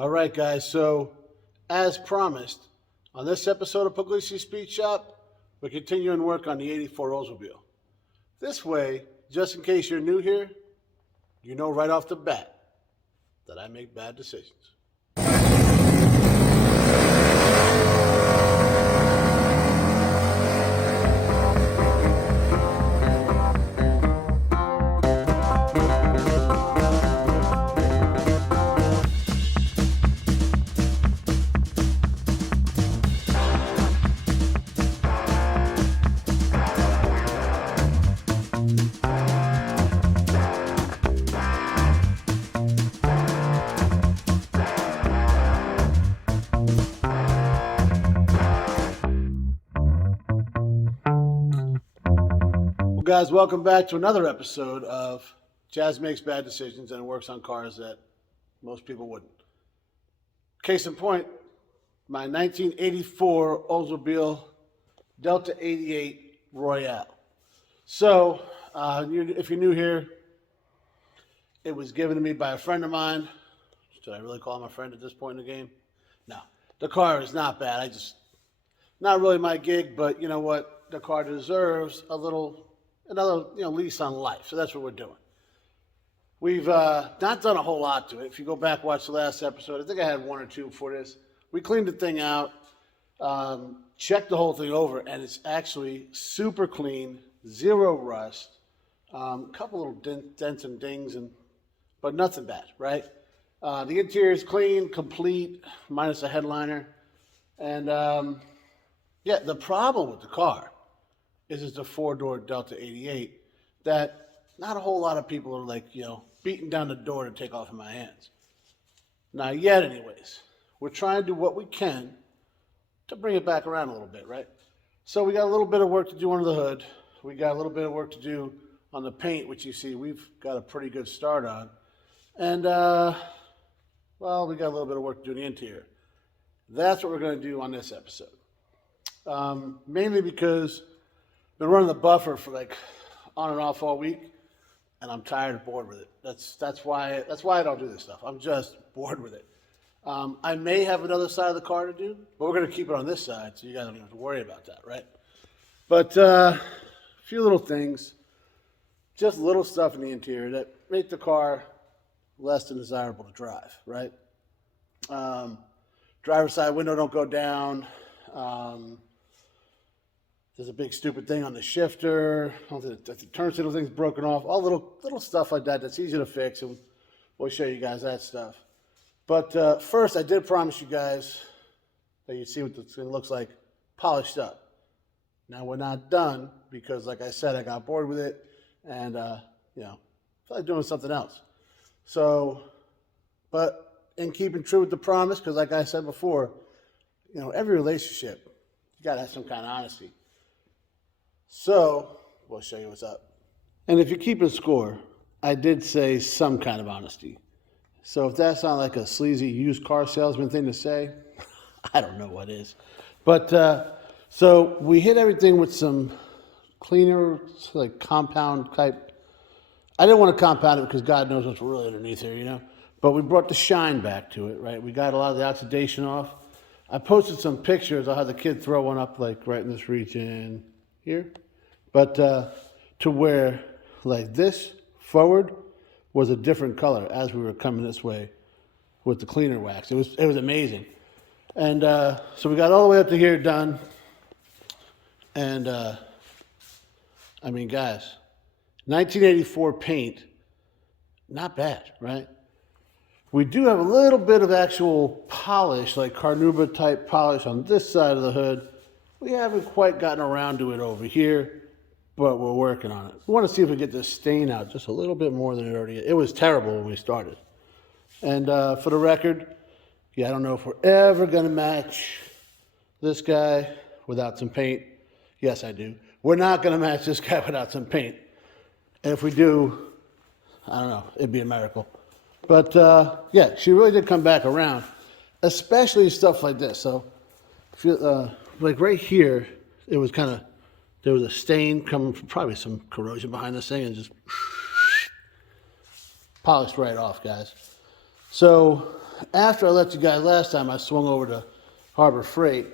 All right, guys. So, as promised, on this episode of Pugliese Speed Shop, we're continuing work on the '84 Oldsmobile. This way, just in case you're new here, you know right off the bat that I make bad decisions. Guys, welcome back to another episode of Chaz Makes Bad Decisions and works on cars that most people wouldn't. Case in point, my 1984 Oldsmobile Delta 88 Royale. So, if you're new here, it was given to me by a friend of mine. Should I really call him a friend at this point in the game? No, the car is not bad. Not really my gig, but you know what? The car deserves another lease on life. So that's what we're doing. We've not done a whole lot to it. If you go back, watch the last episode, I think I had one or two before this. We cleaned the thing out, checked the whole thing over, and it's actually super clean, zero rust, a couple little dents and dings, but nothing bad, right? The interior is clean, complete, minus a headliner. And the problem with the car is it's a four-door Delta 88 that not a whole lot of people are beating down the door to take off in my hands. Not yet, anyways. We're trying to do what we can to bring it back around a little bit, right? So we got a little bit of work to do under the hood. We got a little bit of work to do on the paint, which you see we've got a pretty good start on. And, we got a little bit of work to do in the interior. That's what we're going to do on this episode. Mainly because I've been running the buffer for on and off all week, and I'm tired and bored with it. That's why I don't do this stuff. I'm just bored with it. I may have another side of the car to do, but we're going to keep it on this side, so you guys don't even have to worry about that, right? But a few little things, just little stuff in the interior that make the car less than desirable to drive, right? Driver's side window don't go down. There's a big stupid thing on the shifter. The turn signal thing's broken off. All little stuff like that that's easy to fix, and we'll show you guys that stuff. But first, I did promise you guys that you'd see what this thing looks like polished up. Now, we're not done because, like I said, I got bored with it and, I feel like doing something else. So, but in keeping true with the promise, because like I said before, every relationship, you got to have some kind of honesty. So, we'll show you what's up. And if you're keeping score, I did say some kind of honesty. So if that sounds like a sleazy used car salesman thing to say, I don't know what is. But, so we hit everything with some cleaner, compound type. I didn't want to compound it because God knows what's really underneath here, But we brought the shine back to it, right? We got a lot of the oxidation off. I posted some pictures. I'll have the kid throw one up, right in this region here. But to where, this forward was a different color as we were coming this way with the cleaner wax. It was amazing. And so we got all the way up to here done. And, guys, 1984 paint, not bad, right? We do have a little bit of actual polish, like carnauba type polish on this side of the hood. We haven't quite gotten around to it over here, but we're working on it. We want to see if we get this stain out just a little bit more than it already is. It was terrible when we started. And for the record, I don't know if we're ever going to match this guy without some paint. Yes, I do. We're not going to match this guy without some paint. And if we do, I don't know, it'd be a miracle. But, she really did come back around, especially stuff like this. So, if you, right here, it was there was a stain coming from probably some corrosion behind this thing and just polished right off, guys. So, after I left you guys last time, I swung over to Harbor Freight.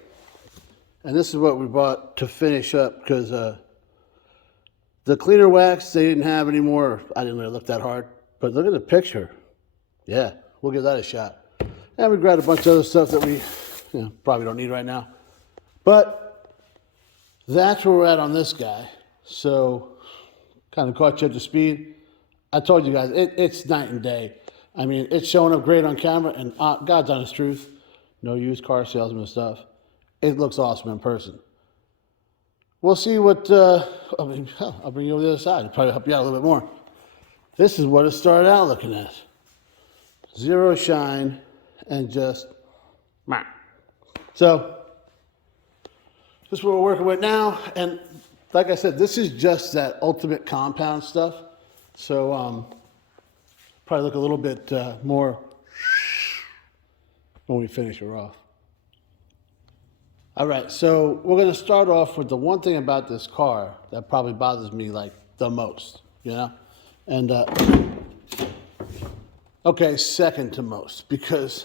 And this is what we bought to finish up because the cleaner wax they didn't have anymore. I didn't really look that hard. But look at the picture. Yeah, we'll give that a shot. And we grabbed a bunch of other stuff that we probably don't need right now. But that's where we're at on this guy. So kind of caught you up to speed. I told you guys, it's night and day. I mean, it's showing up great on camera, and God's honest truth, no used car salesman stuff. It looks awesome in person. We'll see what, I'll bring you over the other side. It'll probably help you out a little bit more. This is what it started out looking at. Zero shine and just, so this is what we're working with now. And like I said, this is just that ultimate compound stuff. So probably look a little bit more when we finish her off. All right, so we're going to start off with the one thing about this car that probably bothers me like the most, you know? And, okay, second to most, because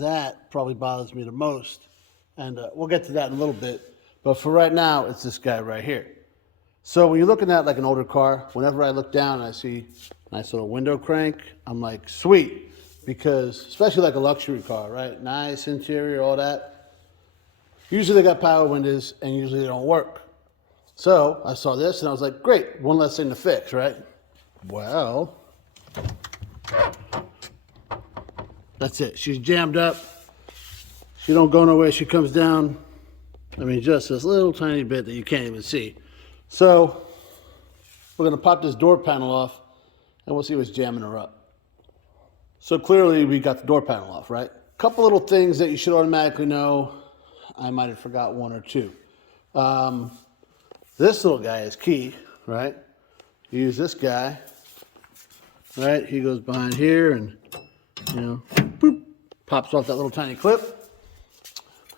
that probably bothers me the most. And we'll get to that in a little bit. But for right now, it's this guy right here. So when you're looking at like an older car, whenever I look down and I see a nice little window crank, I'm like, sweet. Because especially like a luxury car, right? Nice interior, all that. Usually they got power windows and usually they don't work. So I saw this and I was like, great, one less thing to fix, right? Well, that's it. She's jammed up. She don't go nowhere. She comes down. I mean, just this little tiny bit that you can't even see. So we're going to pop this door panel off and we'll see what's jamming her up. So clearly we got the door panel off, right? Couple little things that you should automatically know. I might have forgot one or two. This little guy is key, right? You use this guy, right? He goes behind here and, you know, boop, pops off that little tiny clip.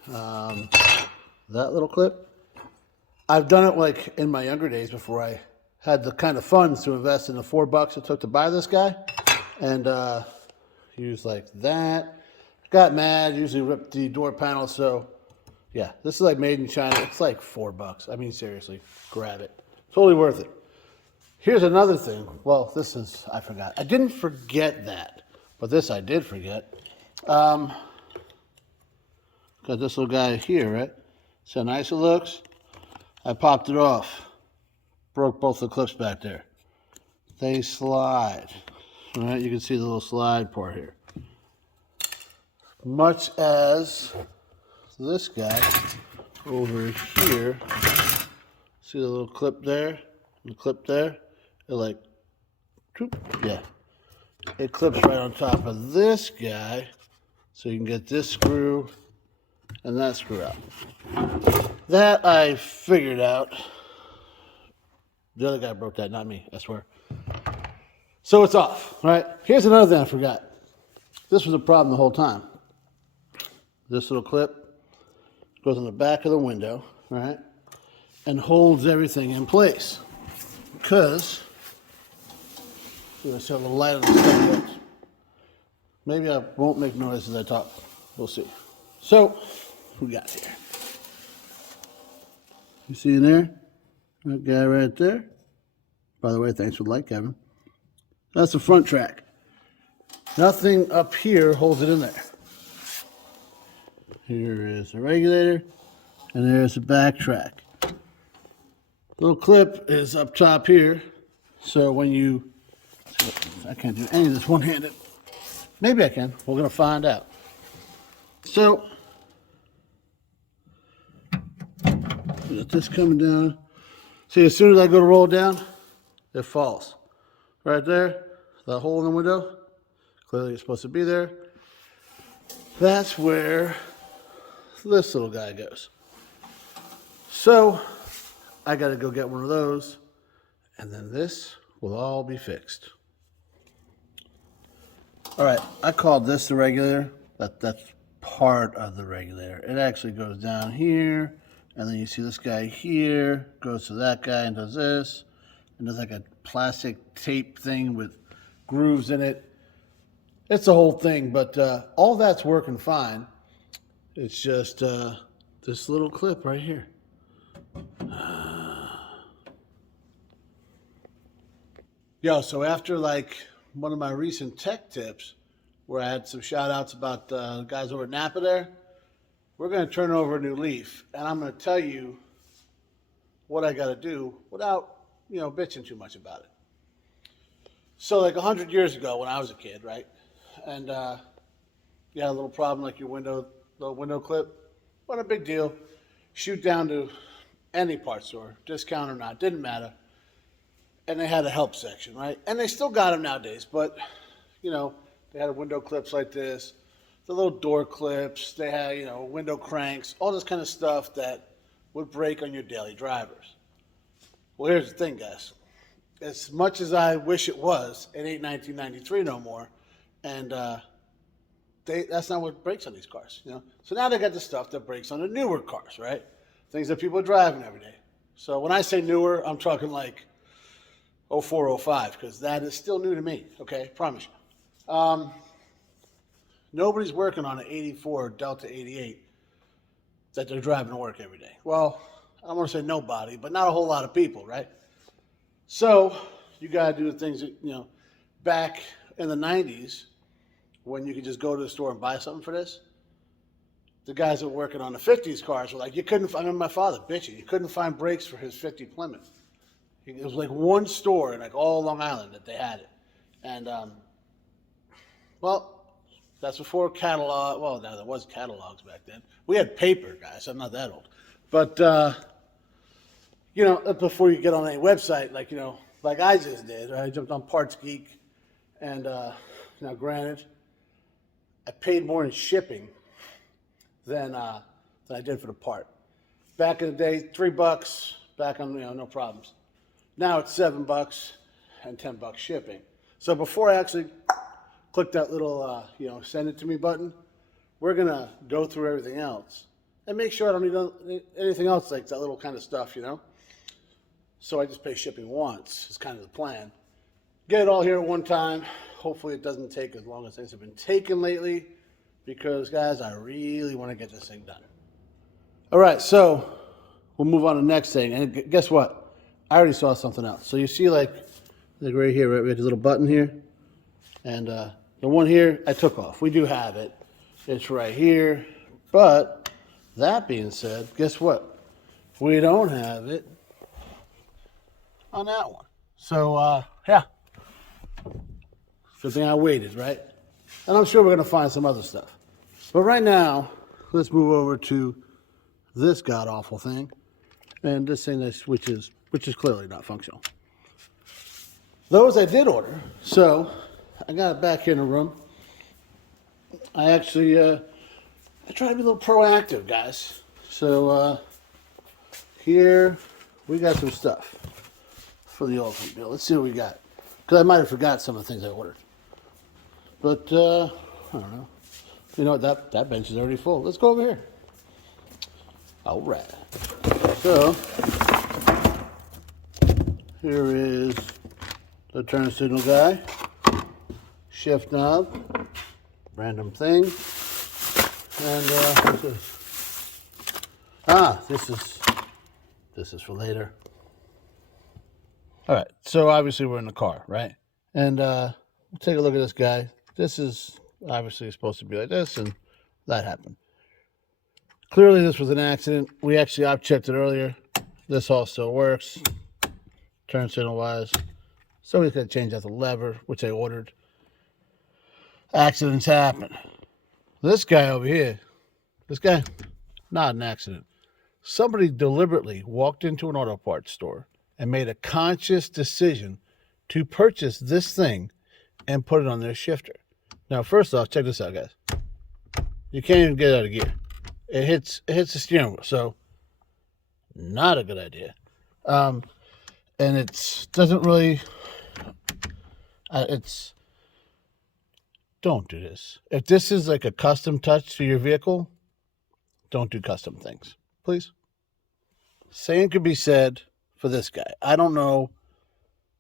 That little clip. I've done it like in my younger days before I had the kind of funds to invest in the $4 it took to buy this guy. And use like that. Got mad, usually ripped the door panel, so yeah, this is like made in China. It's like $4. I mean, seriously, grab it. Totally worth it. Here's another thing. Well, this is, I forgot. I didn't forget that, but this I did forget. Got this little guy here, right? See how nice it looks? I popped it off. Broke both the clips back there. They slide. All right, you can see the little slide part here. Much as this guy over here, see the little clip there, the clip there, it like, yeah, it clips right on top of this guy, so you can get this screw and that screw out. That I figured out. The other guy broke that, not me, I swear. So it's off, right? Here's another thing I forgot. This was a problem the whole time. This little clip goes on the back of the window, right? And holds everything in place. Because, let's have a light on the stuff. Maybe I won't make noise as I talk. We'll see. So, what we got here? You see in there? That guy right there. By the way, thanks for the light, Kevin. That's the front track. Nothing up here holds it in there. Here is the regulator, and there's the back track. Little clip is up top here, so when you, I can't do any of this one-handed. Maybe I can. We're going to find out. So, got this coming down. See, as soon as I go to roll down, it falls. Right there, that hole in the window, clearly it's supposed to be there. That's where this little guy goes. So I got to go get one of those, and then this will all be fixed. All right, I called this the regulator. That's part of the regulator. It actually goes down here, and then you see this guy here goes to that guy and does this, and there's like a plastic tape thing with grooves in it. It's the whole thing, but all that's working fine. It's just this little clip right here. Yo, so after like one of my recent tech tips, where I had some shout outs about guys over at Napa there, we're going to turn over a new leaf, and I'm going to tell you what I got to do without, bitching too much about it. So, like 100 years ago when I was a kid, right? And you had a little problem like your little window clip. What a big deal. Shoot down to any parts store, discount or not, didn't matter. And they had a help section, right? And they still got them nowadays, but, they had window clips like this, the little door clips, they had, window cranks, all this kind of stuff that would break on your daily drivers. Well, here's the thing, guys. As much as I wish it was, it ain't 1993 no more, and that's not what breaks on these cars, So now they got the stuff that breaks on the newer cars, right? Things that people are driving every day. So when I say newer, I'm talking like 04, 05, because that is still new to me, okay? Promise you. Nobody's working on an 84 Delta 88 that they're driving to work every day. Well, I don't want to say nobody, but not a whole lot of people, right? So you got to do the things that, back in the 90s, when you could just go to the store and buy something for this, the guys that were working on the 50s cars were like, I remember my father bitching, you couldn't find brakes for his 50 Plymouth. It was like one store in like all Long Island that they had it. And, well, that's before catalog. Well, no, there was catalogs back then. We had paper, guys. I'm not that old. But, before you get on any website, like I just did, I jumped on Parts Geek. And, granted, I paid more in shipping than I did for the part. Back in the day, $3, back on, no problems. Now it's $7 and $10 shipping. So before I actually click that little, send it to me button, we're going to go through everything else and make sure I don't need anything else like that little kind of stuff, So I just pay shipping once is kind of the plan. Get it all here at one time. Hopefully it doesn't take as long as things have been taking lately because, guys, I really want to get this thing done. All right, so we'll move on to the next thing. And guess what? I already saw something else. So you see like right here, right? We have this little button here. And the one here, I took off. We do have it. It's right here. But that being said, guess what? We don't have it on that one. So, yeah. Good thing I waited, right? And I'm sure we're going to find some other stuff. But right now, let's move over to this god-awful thing. And this thing which is clearly not functional. Those I did order. So I got it back here in the room. I actually I try to be a little proactive, guys. So here we got some stuff for the Oldsmobile. Let's see what we got. Because I might have forgot some of the things I ordered. But I don't know. You know what? That bench is already full. Let's go over here. All right. So here is the turn signal guy, shift knob, random thing, and what's this? This is for later. All right, so obviously we're in the car, right? And we'll take a look at this guy. This is obviously supposed to be like this, and that happened. Clearly this was an accident. We actually op-checked it earlier. This also works, turn signal wise. So we could change out the lever, which I ordered. Accidents happen. This guy over here, not an accident. Somebody deliberately walked into an auto parts store and made a conscious decision to purchase this thing and put it on their shifter. Now, first off, check this out, guys. You can't even get it out of gear. It hits the steering wheel, so not a good idea. And it doesn't really. Don't do this. If this is like a custom touch to your vehicle, don't do custom things, please. Same could be said for this guy. I don't know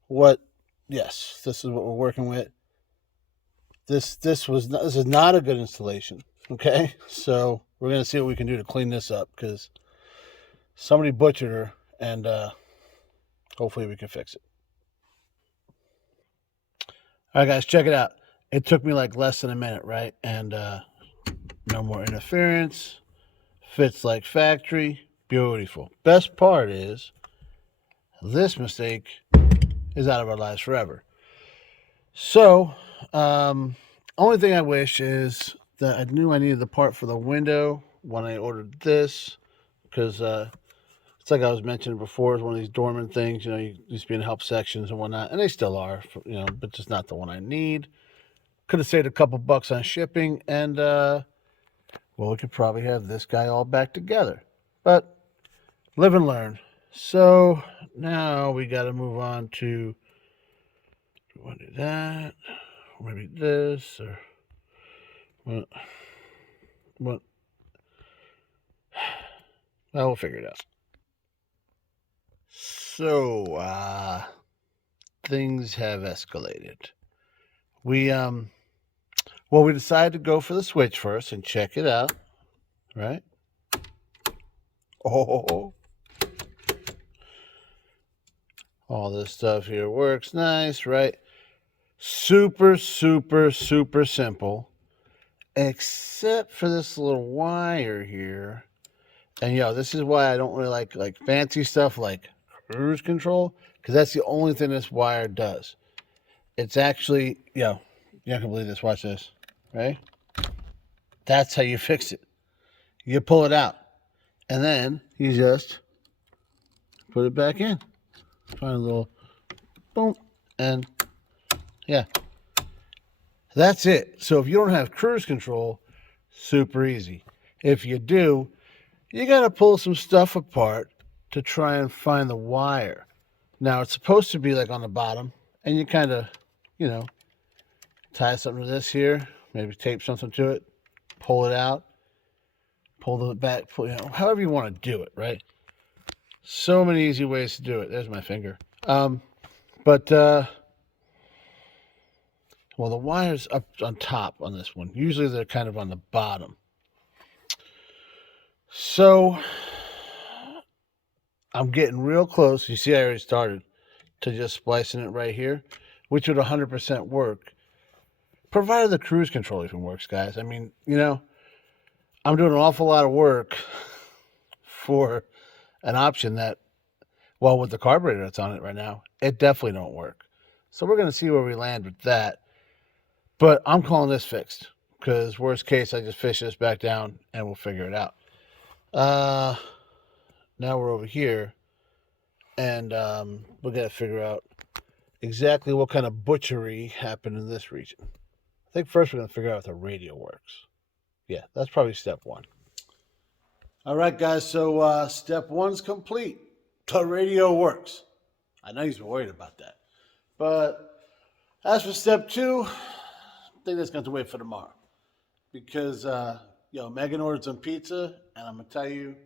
what. Yes, this is what we're working with. this is not a good installation. Okay, so we're gonna see what we can do to clean this up because somebody butchered her, and hopefully we can fix it. All right, guys, check it out. It took me like less than a minute, right? And no more interference. Fits like factory. Beautiful. Best part is this mistake is out of our lives forever. So, only thing I wish is that I knew I needed the part for the window when I ordered this, because it's like I was mentioning before, it's one of these dormant things. You know, you used to be in help sections and whatnot, and they still are, but just not the one I need. Could have saved a couple bucks on shipping, and well, we could probably have this guy all back together. But live and learn. So now we got to move on to. Do we want to do that? Or maybe this, or what? Well, we'll figure it out. So things have escalated. We we decided to go for the switch first and check it out, right? Oh, all this stuff here works nice, right? Super, super, super simple, except for this little wire here. And this is why I don't really like fancy stuff like cruise control, because that's the only thing this wire does. It's actually, you're not gonna believe this. Watch this, right? That's how you fix it. You pull it out, and then you just put it back in. Find a little boom, and that's it. So if you don't have cruise control, super easy. If you do, you got to pull some stuff apart to try and find the wire. Now, it's supposed to be like on the bottom, and you kind of, tie something to this here, maybe tape something to it, pull it out, pull it back, however you want to do it, right? So many easy ways to do it. There's my finger. But the wire's up on top on this one. Usually they're kind of on the bottom. So I'm getting real close. You see, I already started to just splicing it right here, which would 100% work, provided the cruise control even works, guys. I mean, I'm doing an awful lot of work for an option that, with the carburetor that's on it right now, it definitely don't work. So we're going to see where we land with that. But I'm calling this fixed, because worst case, I just fish this back down and we'll figure it out. Now we're over here, and we got to figure out exactly what kind of butchery happened in this region. I think first we're going to figure out if the radio works. Yeah, that's probably step one. All right, guys, so step one's complete. The radio works. I know you've been worried about that. But as for step two, I think that's going to wait for tomorrow. Because, Megan ordered some pizza, and I'm going to tell you,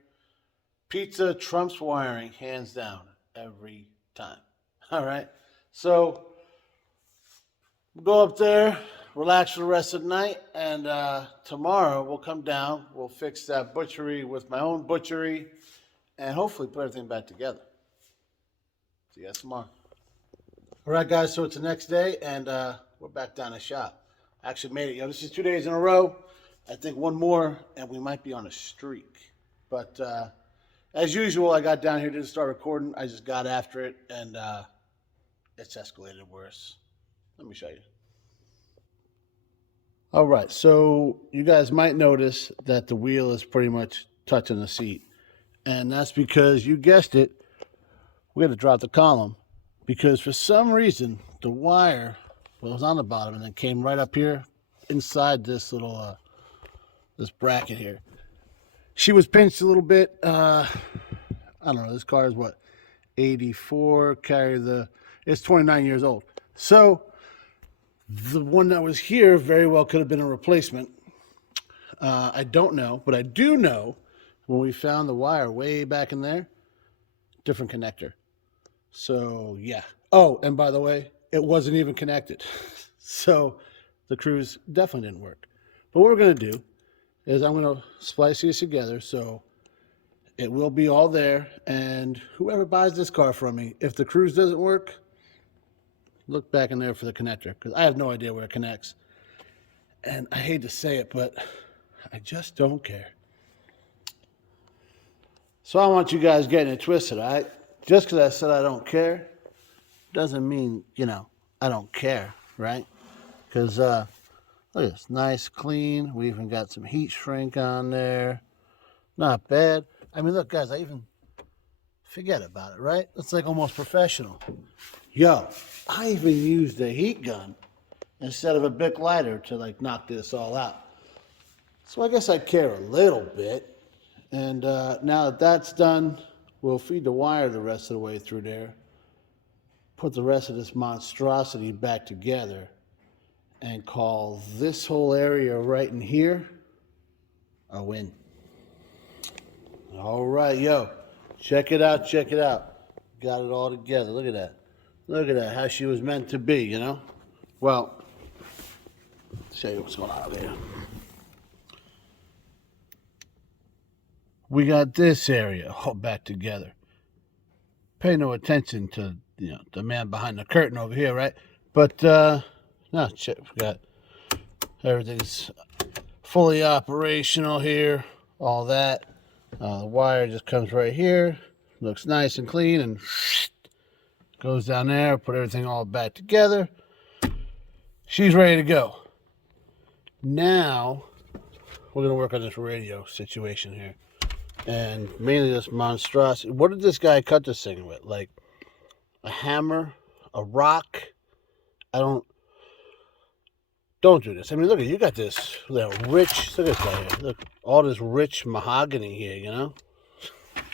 pizza trumps wiring, hands down, every time. All right? So, we'll go up there, relax for the rest of the night, and tomorrow we'll come down, we'll fix that butchery with my own butchery, and hopefully put everything back together. See you guys tomorrow. All right, guys, so it's the next day, and we're back down the shop. I actually made it. This is 2 days in a row. I think one more, and we might be on a streak. But as usual, I got down here, didn't start recording. I just got after it, and it's escalated worse. Let me show you. All right, so you guys might notice that the wheel is pretty much touching the seat. And that's because, you guessed it, we had to drop the column. Because for some reason, the wire was on the bottom and then came right up here inside this little, this bracket here. She was pinched a little bit. I don't know, this car is what, 84, it's 29 years old. So the one that was here very well could have been a replacement. I don't know, but I do know when we found the wire way back in there, different connector. So yeah. Oh, and by the way, it wasn't even connected. So the cruise definitely didn't work. But what we're going to do is I'm going to splice these together so it will be all there. And whoever buys this car from me, if the cruise doesn't work, look back in there for the connector, because I have no idea where it connects. And I hate to say it, but I just don't care. So I want you guys getting it twisted, all right? Just because I said I don't care doesn't mean, I don't care, right? Because look at this, nice, clean. We even got some heat shrink on there. Not bad. I mean, look, guys, I even forget about it, right? It's like almost professional. Yo, I even used a heat gun instead of a Bic lighter to like knock this all out. So I guess I care a little bit. And now that that's done, we'll feed the wire the rest of the way through there. Put the rest of this monstrosity back together and call this whole area right in here a win. All right, yo, check it out, check it out. Got it all together. Look at that. Look at that, how she was meant to be, Well, let's show you what's going on over here. We got this area all back together. Pay no attention to, the man behind the curtain over here, right? But, no, check, we got everything's fully operational here, all that. The wire just comes right here, looks nice and clean, and goes down there, put everything all back together. She's ready to go. Now, we're going to work on this radio situation here. And mainly this monstrosity. What did this guy cut this thing with? Like a hammer? A rock? Don't do this. I mean, look at you got this rich, look at this guy here. Look, all this rich mahogany here,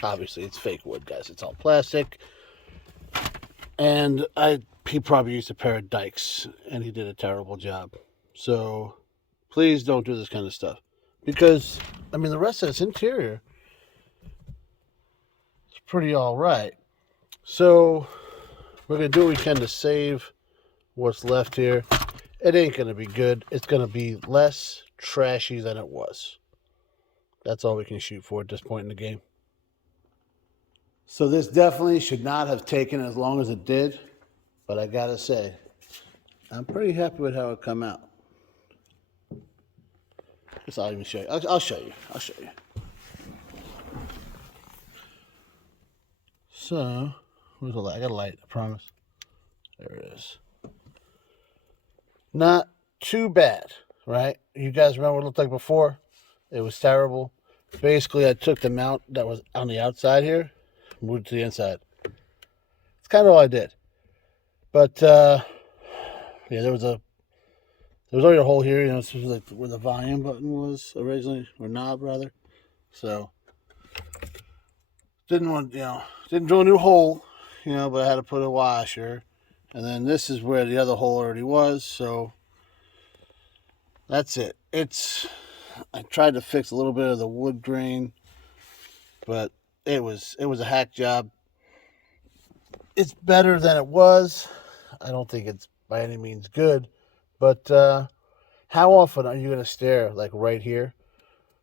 Obviously, it's fake wood, guys. It's all plastic. And he probably used a pair of dikes, and he did a terrible job. So, please don't do this kind of stuff. Because, I mean, the rest of this interior is pretty all right. So, we're going to do what we can to save what's left here. It ain't going to be good. It's going to be less trashy than it was. That's all we can shoot for at this point in the game. So this definitely should not have taken as long as it did. But I got to say, I'm pretty happy with how it come out. Guess I'll even show you. I'll show you. I'll show you. So, where's the light? I got a light, I promise. There it is. Not too bad, right? You guys remember what it looked like before? It was terrible. Basically, I took the mount that was on the outside here, moved it to the inside. It's kind of all I did. But, yeah, there was already a hole here, this was like where the volume button was originally, or knob rather. So, didn't drill a new hole, but I had to put a washer. And then this is where the other hole already was, so that's it. I tried to fix a little bit of the wood grain, but it was a hack job. It's better than it was. I don't think it's by any means good, but how often are you going to stare like right here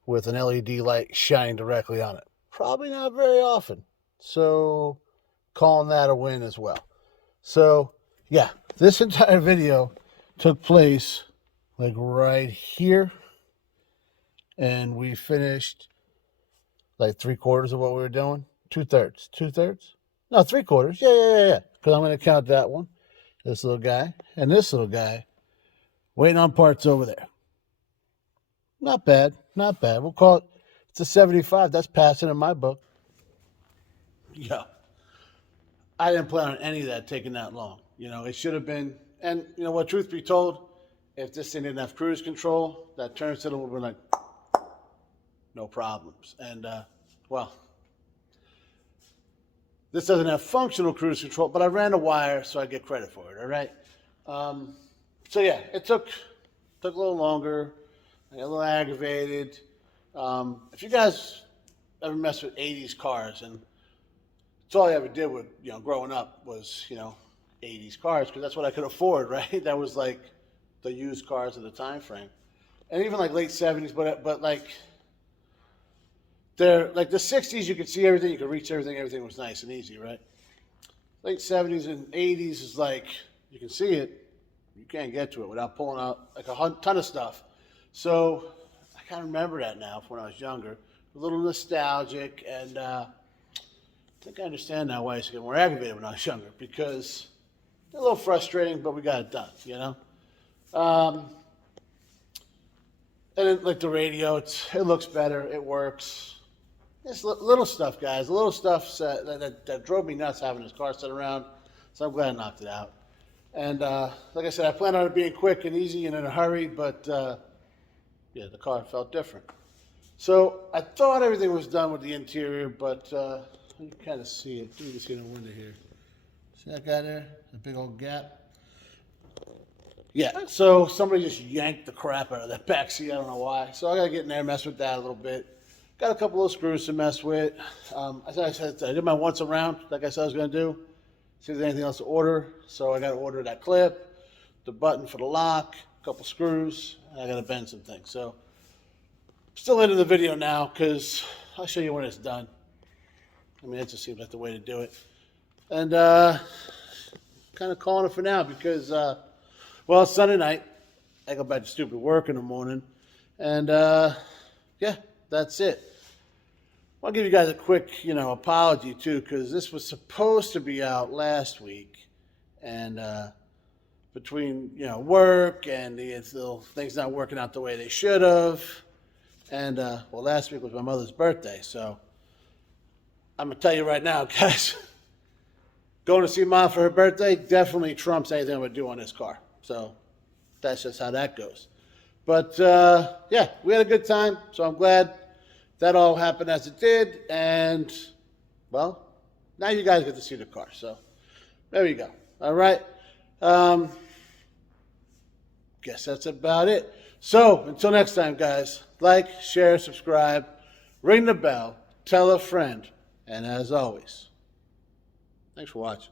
with an LED light shining directly on it? Probably not very often. So calling that a win as well. So yeah, this entire video took place like right here, and we finished like 3/4 of what we were doing. 2/3. 2/3? No, 3/4. Yeah. Because I'm going to count that one, this little guy, and this little guy waiting on parts over there. Not bad. We'll call it's a 75. That's passing in my book. Yeah. I didn't plan on any of that taking that long. It should have been, and what, truth be told, if this thing didn't have cruise control, that turn signal would have been like, no problems. And, well, this doesn't have functional cruise control, but I ran a wire, so I get credit for it, all right? So, yeah, it took a little longer. I got a little aggravated. If you guys ever mess with 80s cars, and it's all I ever did with, growing up was, 80s cars, because that's what I could afford, right? That was like the used cars of the time frame, and even like late '70s. But like they're like the '60s, you could see everything, you could reach everything, everything was nice and easy, right? Late '70s and '80s is like you can see it, you can't get to it without pulling out like a ton of stuff. So I kind of remember that now from when I was younger, a little nostalgic, and I think I understand now why I used to get more aggravated when I was younger, because a little frustrating, but we got it done, you know? And then, like the radio, it looks better, it works. It's little stuff, guys. Little stuff that drove me nuts having this car sit around, so I'm glad I knocked it out. And like I said, I planned on it being quick and easy and in a hurry, but yeah, the car felt different. So I thought everything was done with the interior, but you can kind of see it. You can see in the window here. See that guy there? The big old gap? Yeah, so somebody just yanked the crap out of that back seat. I don't know why. So I got to get in there and mess with that a little bit. Got a couple of screws to mess with. As I said, I did my once around, like I said I was going to do. See if there's anything else to order. So I got to order that clip, the button for the lock, a couple screws, and I got to bend some things. So still into the video now because I'll show you when it's done. I mean, it just seems like the way to do it. And kind of calling it for now because, well, it's Sunday night. I go back to stupid work in the morning. And, yeah, that's it. I'll give you guys a quick, apology, too, because this was supposed to be out last week. And between, work and the little things not working out the way they should have. And, well, last week was my mother's birthday, so I'm going to tell you right now, guys, going to see Mom for her birthday definitely trumps anything I'm going to do on this car. So that's just how that goes. But, yeah, we had a good time, so I'm glad that all happened as it did. And, well, now you guys get to see the car. So there you go. All right. Guess that's about it. So until next time, guys, like, share, subscribe, ring the bell, tell a friend. And as always, thanks for watching.